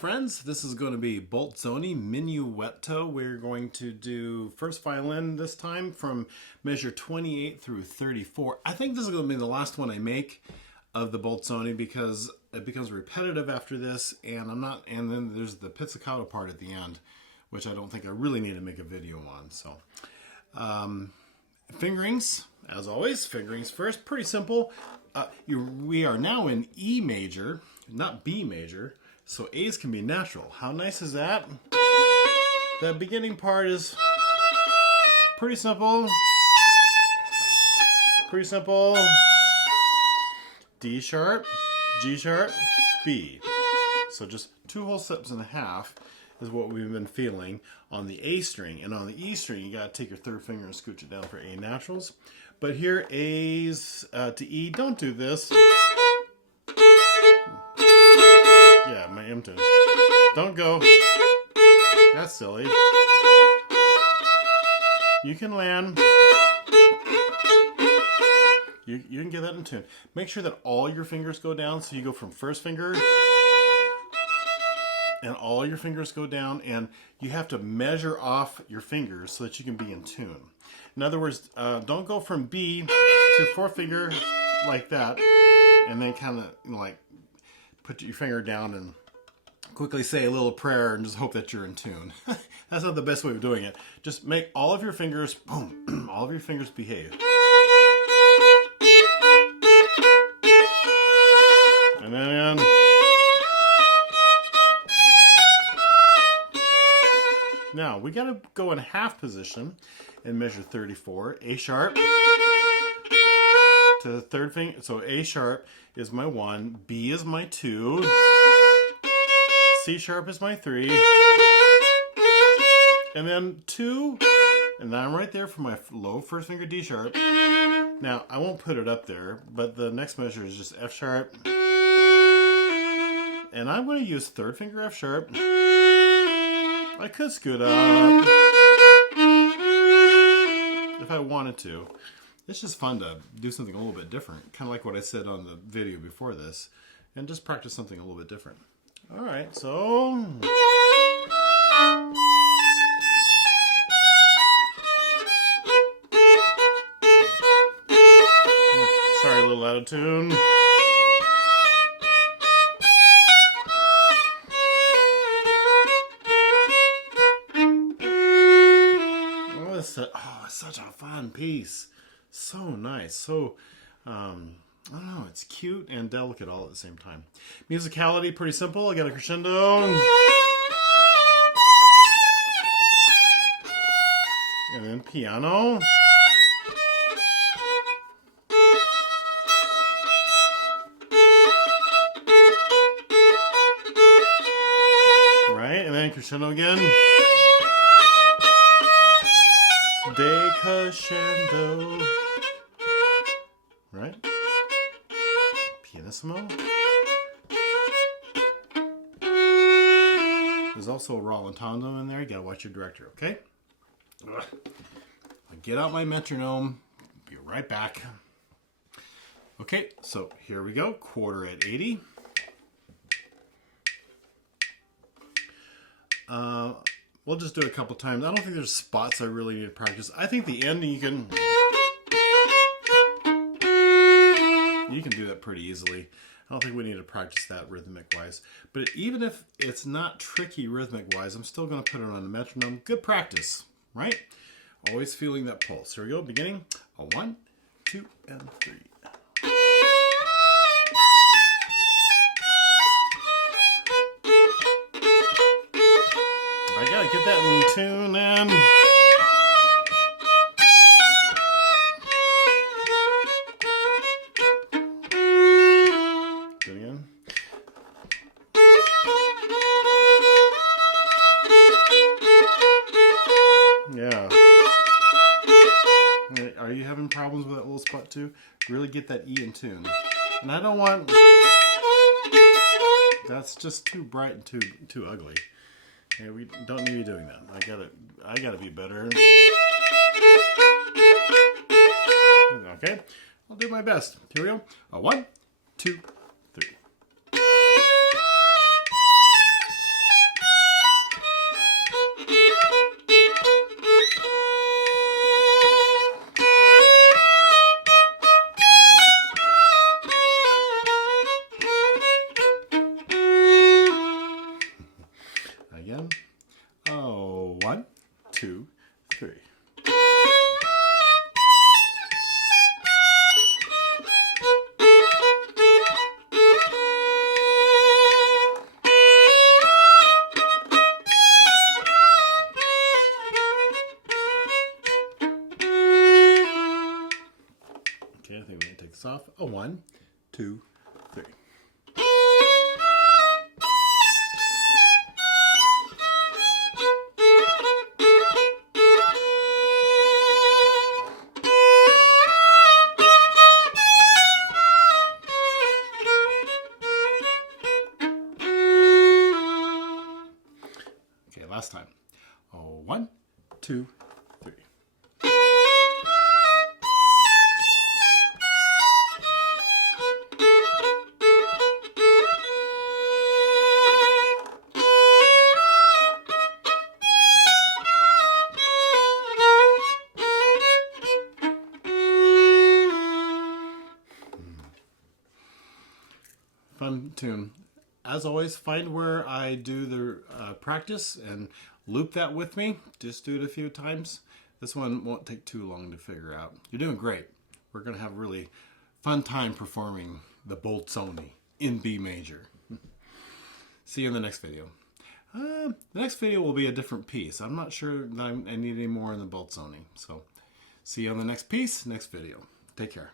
friends, this is going to be Bolzoni Minuetto. We're going to do first violin this time from measure 28 through 34. I think this is going to be the last one I make of the Bolzoni because it becomes repetitive after this, and then there's the pizzicato part at the end, which I don't think I really need to make a video on. So fingerings, as always, fingerings first, pretty simple. We are now in E major, not B major. So A's can be natural. How nice is that? The beginning part is pretty simple. Pretty simple. D sharp, G sharp, B. So just 2 whole steps and a half is what we've been feeling on the A string. And on the E string, you gotta take your third finger and scooch it down for A naturals. But here, A's to E, don't do this. Yeah, my M tone. Don't go. That's silly. You can land. You can get that in tune. Make sure that all your fingers go down. So you go from first finger and all your fingers go down, and you have to measure off your fingers so that you can be in tune. In other words, don't go from B to 4th finger like that and then kind of like put your finger down and quickly say a little prayer and just hope that you're in tune. That's not the best way of doing it. Just make all of your fingers, boom, all of your fingers behave. And then now we got to go in half position and measure 34. A sharp to the third finger. So A sharp is my 1, B is my 2, C sharp is my 3, and then 2, and then I'm right there for my low first finger D sharp. Now I won't put it up there, but the next measure is just F sharp, and I'm going to use third finger F sharp. I could scoot up if I wanted to. It's just fun to do something a little bit different, kind of like what I said on the video before this, and just practice something a little bit different. All right, so sorry, a little out of tune. Oh, it's such a fun piece. So nice. So, I don't know, it's cute and delicate all at the same time. Musicality, pretty simple. I got a crescendo. And then piano. Right, and then crescendo again. Decrescendo. Right? Pianissimo. There's also a rallentando in there. You gotta watch your director, okay? I'll get out my metronome. Be right back. Okay, so here we go. Quarter at 80. We'll just do it a couple times. I don't think there's spots I really need to practice. I think the ending you can do that pretty easily. I don't think we need to practice that rhythmic wise. But even if it's not tricky rhythmic wise, I'm still going to put it on the metronome. Good practice, right? Always feeling that pulse. Here we go. Beginning. 1, 2, and 3. I gotta get that in tune then. Do it again. Yeah. Are you having problems with that little spot too? Really get that E in tune. And I don't want... That's just too bright and too ugly. Okay, we don't need you doing that. I gotta be better. Okay, I'll do my best. Here we go. 1, 2, 3. 1, 2, 3. Okay, last time. 1, 2, 3. Fun tune. As always, find where I do the practice and loop that with me. Just do it a few times. This one won't take too long to figure out. You're doing great. We're going to have a really fun time performing the Bolzoni in B major. See you in the next video. The next video will be a different piece. I'm not sure that I need any more in the Bolzoni. So see you on the next piece, next video. Take care.